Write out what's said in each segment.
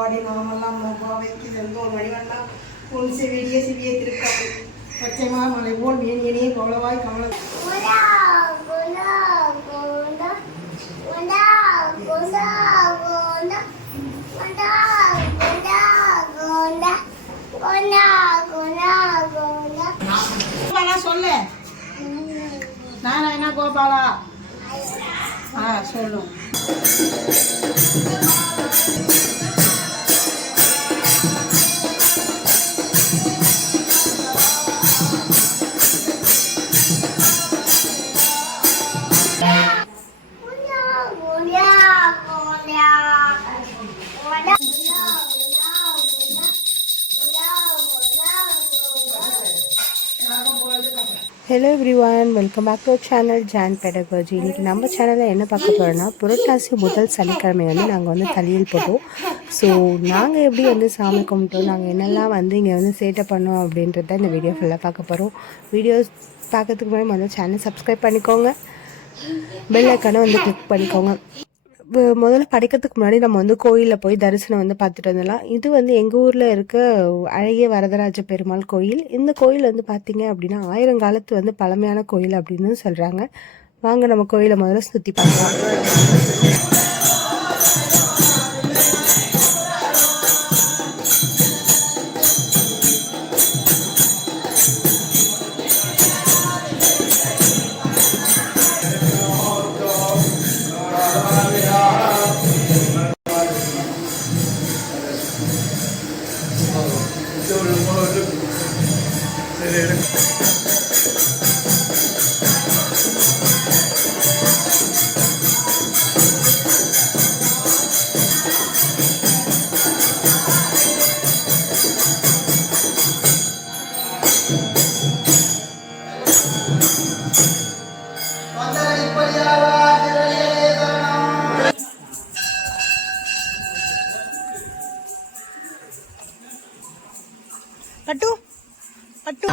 ஆடி நாமெல்லாம் நோபாவைக்கு செல்வோம் வழிவண்ணா உன் செவிலிய சிவிய திருக்காது பச்சைமா மலை போல் மேனியனே கவலவாய் கவலை சொல்லு நாராயணா கோபாலா சொல்லும் hello everyone, welcome back to channel ஜான் பெடகாலஜி. இன்றைக்கி நம்ம சேனலில் என்ன பார்க்க போகிறோன்னா, புரட்டாசி முதல் சனிக்கிழமை வந்து நாங்கள் வந்து தலையில் போட்டோம். ஸோ நாங்கள் எப்படி வந்து சாமி கும்பிட்டோம், நாங்கள் என்னெல்லாம் வந்து இங்கே வந்து சேட்டை பண்ணோம் அப்படின்றத இந்த வீடியோ ஃபுல்லாக பார்க்க போகிறோம். வீடியோஸ் பார்க்கறதுக்கு முன்னாடி முதல்ல சேனல் சப்ஸ்கிரைப் பண்ணிக்கோங்க, பெல் ஐக்கானை வந்து கிளிக் பண்ணிக்கோங்க. முதல்ல படைக்கிறதுக்கு முன்னாடி நம்ம வந்து கோயிலில் போய் தரிசனம் வந்து பார்த்துட்டு வந்துடலாம். இது வந்து எங்கள் ஊரில் இருக்க அழகிய வரதராஜ பெருமாள் கோயில். இந்த கோயில் வந்து பார்த்திங்க அப்படின்னா 1000 காலத்து வந்து பழமையான கோயில் அப்படின்னு சொல்கிறாங்க. வாங்க நம்ம கோயிலை முதல்ல சுற்றி பார்க்கலாம். பட்டு பட்டு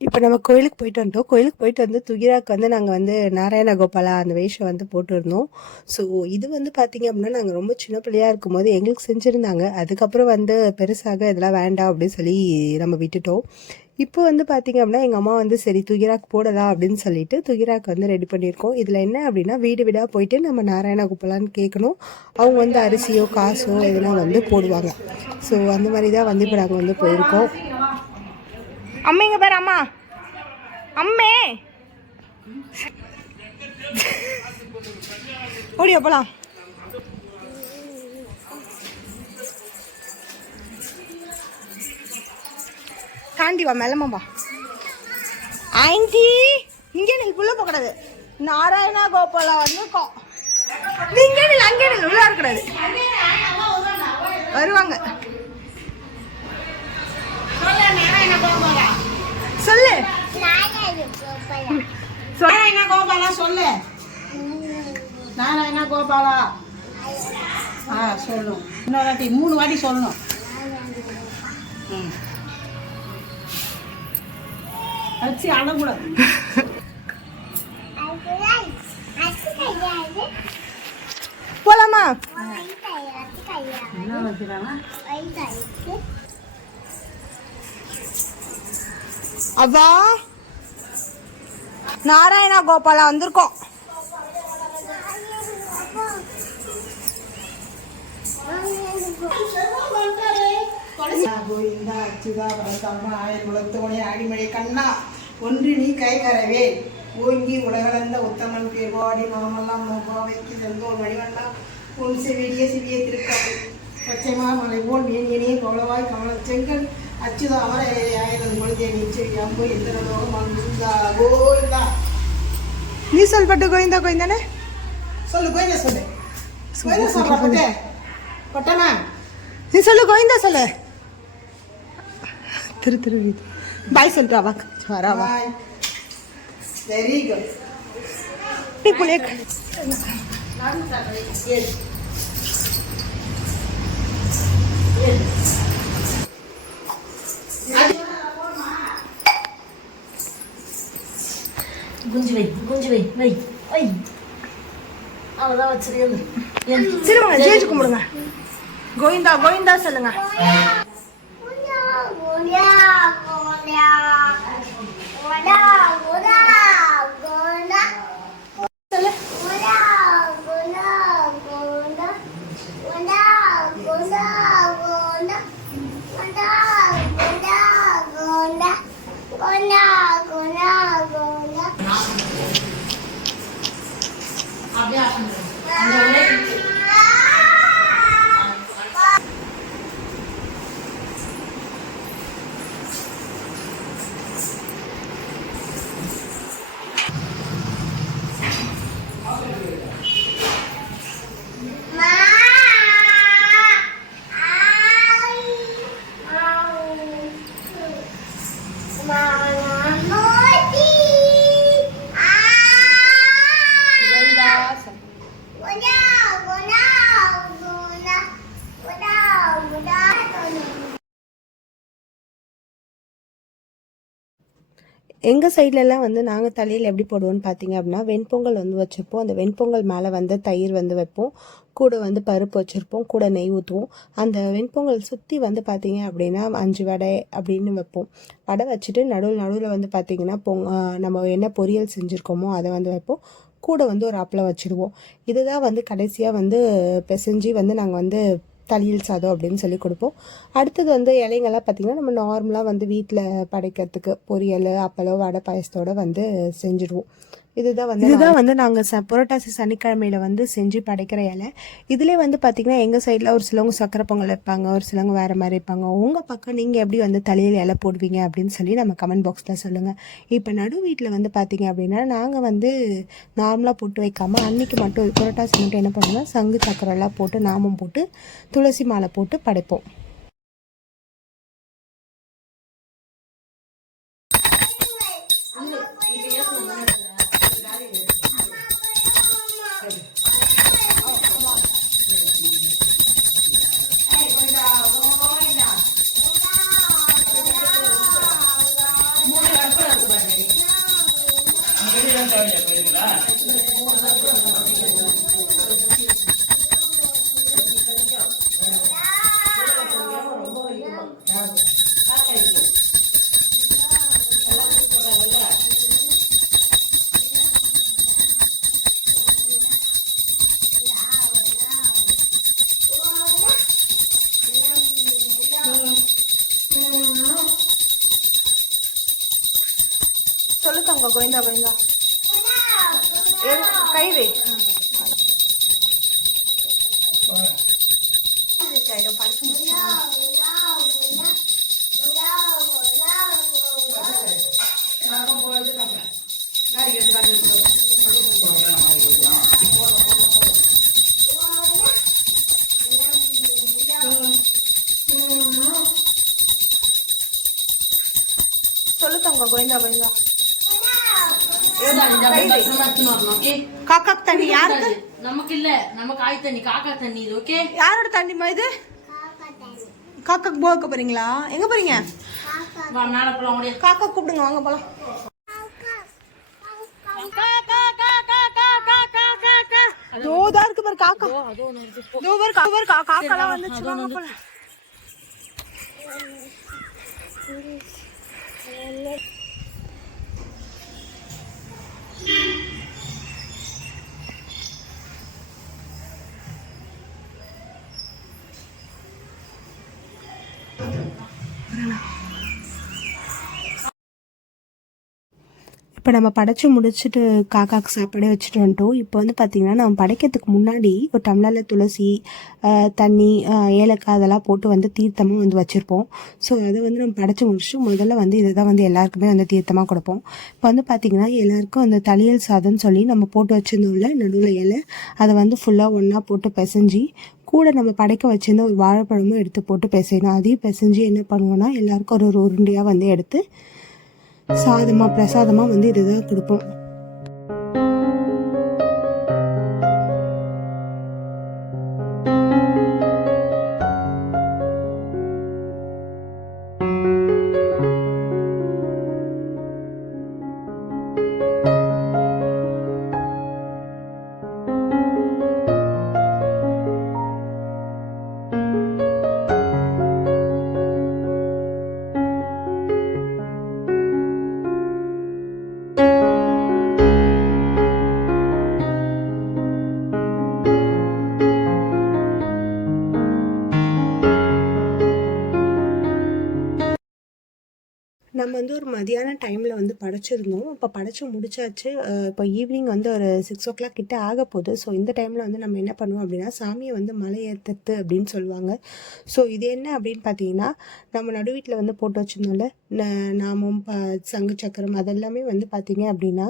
இப்போ நம்ம கோயிலுக்கு போயிட்டு வந்தோம். கோயிலுக்கு போயிட்டு வந்து துகிராக்கு வந்து நாங்கள் வந்து நாராயண கோபாலா அந்த வேஷம் வந்து போட்டுருந்தோம். ஸோ இது வந்து பார்த்திங்க அப்படின்னா நாங்கள் ரொம்ப சின்ன பிள்ளையாக இருக்கும்போது எங்களுக்கு செஞ்சுருந்தாங்க. அதுக்கப்புறம் வந்து பெருசாக இதெல்லாம் வேண்டாம் அப்படின்னு சொல்லி நம்ம விட்டுட்டோம். இப்போ வந்து பார்த்திங்க அப்படின்னா எங்கள் அம்மா வந்து சரி துகிராக்கு போடலாம் அப்படின்னு சொல்லிட்டு துகிராக்கு வந்து ரெடி பண்ணியிருக்கோம். இதில் என்ன அப்படின்னா வீடு வீடாக போயிட்டு நம்ம நாராயண கோபாலான்னு கேட்கணும். அவங்க வந்து அரிசியோ காசோ இதெல்லாம் வந்து போடுவாங்க. ஸோ அந்த மாதிரி தான் வந்து இப்போ நாங்கள் வந்து போயிருக்கோம். அம்மைங்க பேர் அம்மா அம்மே ஓடியா போலாம். தாண்டி வா மெல்லமா ஆண்டி இங்கே நில் போக்கூடாது. நாராயணா கோபாலா வந்திருக்கோம். இங்கே நில் அங்கே நில் உள்ள இருக்கக்கூடாது. வருவாங்க. சொல்லு நாராயணா கோபாலா சொல்லு. நாராயணா கோபாலா சொல்லணும். இன்னொரு வாட்டி 3 வாட்டி சொல்லணும். அச்சு அழக்கூடாது. போலாமா? என்ன வைக்கிறானா அவ்வா? நாராயணா கோபாலா வந்திருக்கோம். கோவிந்தா அச்சுதா வளர்த்தம்மா ஆயர் குலத்தோனே ஆடிமழை கண்ணா ஒன்று நீ கை கரவே ஓங்கி உலகளந்த உத்தமன் பேர்வாடி மாமெல்லாம் நோபாவைக்கு செந்தோல் மணிவண்ணா உன் செவிடிய சிவிய திருக்காது பச்சைமா மலை போல் மேனியனே கவளவாய் கமலச் செங்கல் அச்சுதா அவர ஆயிரம் பொழுதே நிச்சயம் அம்பு எந்த லோகம் அன்புதா கோவிந்தா. நீ சொல் பட்டு கோவிந்தா கோவிந்தானே சொல்லு. கோவிந்தா சொல்லு. கோவிந்தா சொல்ற பட்டே பட்டனா நீ சொல்லு. கோவிந்தா சொல்லு. திரு பாய் சொல்லிட்டு அவா வரவா. Very good. நீ புளிய குஞ்சு வை வை வை. அவ்வளோதான் வச்சிருக்கேன். சிறுவங்க ஜெயிச்சு கும்பிடுங்க. கோவிந்தா கோவிந்தா சொல்லுங்க. எங்கள் சைட்லலாம் வந்து நாங்கள் தலையில் எப்படி போடுவோம்னு பார்த்தீங்க அப்படின்னா வெண்பொங்கல் வந்து வச்சுருப்போம். அந்த வெண்பொங்கல் மேலே வந்து தயிர் வந்து வைப்போம், கூட வந்து பருப்பு வச்சுருப்போம், கூட நெய் ஊற்றுவோம். அந்த வெண்பொங்கல் சுற்றி வந்து பார்த்தீங்க அப்படின்னா 5 வடை அப்படின்னு வைப்போம். வடை வச்சுட்டு நடுவில் வந்து பார்த்திங்கன்னா நம்ம என்ன பொரியல் செஞ்சுருக்கோமோ அதை வந்து வைப்போம். கூட வந்து ஒரு அப்பளம் வச்சுருவோம். இதுதான் வந்து கடைசியாக வந்து பிசைஞ்சு வந்து நாங்கள் வந்து தலையில் சாதம் அப்படின்னு சொல்லி கொடுப்போம். அடுத்தது வந்து இலைங்கள்லாம் பார்த்திங்கன்னா நம்ம நார்மலாக வந்து வீட்டில் படைக்கிறதுக்கு பொரியல் அப்பளம் வடை பாயசத்தோடு வந்து செஞ்சுடுவோம். இதுதான் வந்து நாங்கள் புரட்டாசி சனிக்கிழமையில் வந்து செஞ்சு படைக்கிற இலை. இதிலே வந்து பார்த்திங்கன்னா எங்கள் சைடில் ஒரு சிலவங்க சக்கரை பொங்கல் வைப்பாங்க, ஒரு சிலவங்க வேறு மாதிரி வைப்பாங்க. உங்கள் பக்கம் நீங்கள் எப்படி வந்து தலையில் இலை போடுவீங்க அப்படின்னு சொல்லி நம்ம கமெண்ட் பாக்ஸில் சொல்லுங்கள். இப்போ நடு வீட்டில் வந்து பார்த்திங்க அப்படின்னா நாங்கள் வந்து நார்மலாக போட்டு வைக்காமல் அன்றைக்கி மட்டும் புரட்டாசி மட்டும் என்ன பண்ணுவோம்னா சங்கு சக்கரெல்லாம் போட்டு நாமம் போட்டு துளசி மாலை போட்டு படைப்போம். சொல்லுங்க கோவிந்தா கோவிந்தா கை வை படுத்து போயிருந்தா போயிருந்தா. பத்திரமா எடுத்துன்னு வரணும். ஓகே காக்காக்கு தண்ணி யாருக்கு? நமக்கு இல்ல, நமக்கு ஆய் தண்ணி, காக்கா தண்ணி இது. ஓகே யாரோட தண்ணிமா இது? காக்காக்கு போக போறீங்களா? எங்க போறீங்க? வா மேல போலாம். முடிய காக்கா கூப்பிடுங்க, வாங்க போலாம். தோதா இருக்கு பாரு காக்கா. தோ பாரு காக்காலாம் வந்துச்சு. வாங்க போலாம். இப்போ நம்ம படைச்சி முடிச்சுட்டு காக்காக்கு சாப்பாடே வச்சுட்டு வந்துட்டோம். இப்போ வந்து பார்த்திங்கன்னா நம்ம படைக்கிறதுக்கு முன்னாடி ஒரு டம்ளரில் துளசி, தண்ணி, ஏலக்காய் அதெல்லாம் போட்டு வந்து தீர்த்தமாக வந்து வச்சுருப்போம். ஸோ அதை வந்து நம்ம படைச்சி முடிச்சுட்டு முதல்ல வந்து இதை தான் வந்து எல்லாருக்குமே வந்து தீர்த்தமாக கொடுப்போம். இப்போ வந்து பார்த்திங்கன்னா எல்லாருக்கும் அந்த தளியல் சாதம்னு சொல்லி நம்ம போட்டு வச்சுருந்தோம்ல நடுவில் இலை, அதை வந்து ஃபுல்லாக ஒன்றா போட்டு பிசைஞ்சி கூட நம்ம படைக்க வச்சுருந்த ஒரு வாழைப்பழமும் எடுத்து போட்டு பிசையணும். அதையும் பிசைஞ்சு என்ன பண்ணுவோன்னா எல்லாருக்கும் ஒரு உருண்டையாக வந்து எடுத்து பிரசாதமாக வந்து இதுதான் கொடுப்போம். நம்ம வந்து ஒரு மதியான டைமில் வந்து படைச்சிருந்தோம். இப்போ படைச்சி முடிச்சாச்சு. இப்போ ஈவினிங் வந்து ஒரு 6 o'clock கிட்ட ஆக போகுது. ஸோ இந்த டைமில் வந்து நம்ம என்ன பண்ணுவோம் அப்படின்னா சாமியை வந்து மலை ஏற்றுறது அப்படின்னு சொல்லுவாங்க. ஸோ இது என்ன அப்படின்னு பார்த்தீங்கன்னா நம்ம நடு வீட்டில் வந்து போட்டு வச்சுருந்தோம்ல நாமம், சங்கு சக்கரம் அதெல்லாமே வந்து பார்த்திங்க அப்படின்னா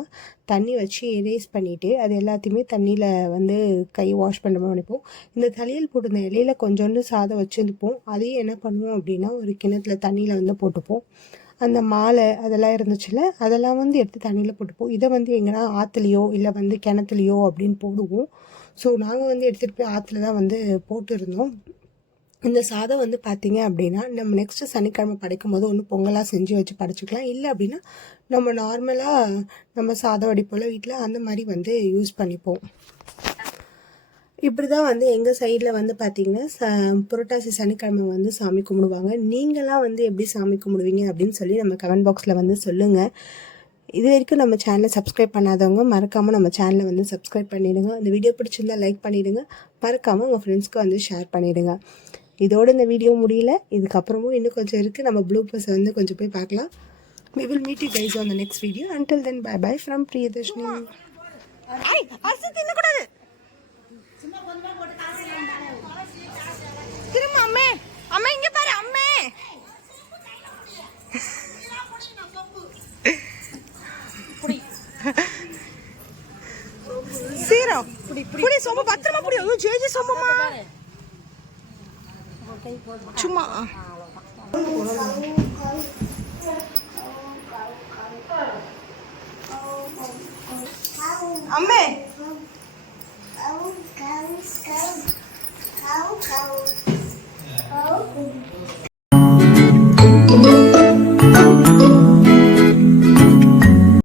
தண்ணி வச்சு எரேஸ் பண்ணிவிட்டு அது எல்லாத்தையுமே தண்ணியில் வந்து கை வாஷ் பண்ண நினைப்போம். இந்த தலையில் போட்டிருந்த இலையில கொஞ்சோண்டு சாதம் வச்சுருப்போம். அதையும் என்ன பண்ணுவோம் அப்படின்னா ஒரு கிணத்துல தண்ணியில் வந்து போட்டுப்போம். அந்த மாலை அதெல்லாம் இருந்துச்சுல்ல அதெல்லாம் வந்து எடுத்து தண்ணியில் போட்டுப்போம். இதை வந்து எங்கன்னா ஆற்றுலையோ இல்லை வந்து கிணத்துலையோ அப்படின்னு போடுவோம். ஸோ நாங்கள் வந்து எடுத்துகிட்டு போய் ஆற்றுல தான் வந்து போட்டுருந்தோம். இந்த சாதம் வந்து பார்த்திங்க அப்படின்னா நம்ம நெக்ஸ்ட்டு சனிக்கிழமை படைக்கும் போது ஒன்று பொங்கலாக செஞ்சு வச்சு படைச்சிக்கலாம். இல்லை அப்படின்னா நம்ம நார்மலாக நம்ம சாதம் வடிப்போல் வீட்டில் அந்த மாதிரி வந்து யூஸ் பண்ணிப்போம். இப்படி தான் வந்து எங்கள் சைடில் வந்து பார்த்திங்கன்னா புரட்டாசி சனிக்கிழமை வந்து சாமி கும்பிடுவாங்க. நீங்களாம் வந்து எப்படி சாமி கும்பிடுவீங்க அப்படின்னு சொல்லி நம்ம கமெண்ட் பாக்ஸில் வந்து சொல்லுங்கள். இது வரைக்கும் நம்ம சேனலை சப்ஸ்கிரைப் பண்ணாதவங்க மறக்காமல் நம்ம சேனலை வந்து சப்ஸ்கிரைப் பண்ணிவிடுங்க. இந்த வீடியோ பிடிச்சிருந்தா லைக் பண்ணிவிடுங்க. மறக்காமல் உங்கள் ஃப்ரெண்ட்ஸ்க்கு வந்து ஷேர் பண்ணிவிடுங்க. இதோடு இந்த வீடியோ முடியல. இதுக்கப்புறமும் இன்னும் கொஞ்சம் இருக்குது. நம்ம ப்ளூபர்ஸை வந்து கொஞ்சம் போய் பார்க்கலாம். We will meet you guys on the next video. Until then, bye bye from Priyadashni. திரும்ப அம்மே அம்மா இங்க பாரு அம்மே. சீரம் புடி சொம்ப பத்திரமா புடி. ஐயோ ஜேஜி சொம்பமா சும்மா அம்மே Oh.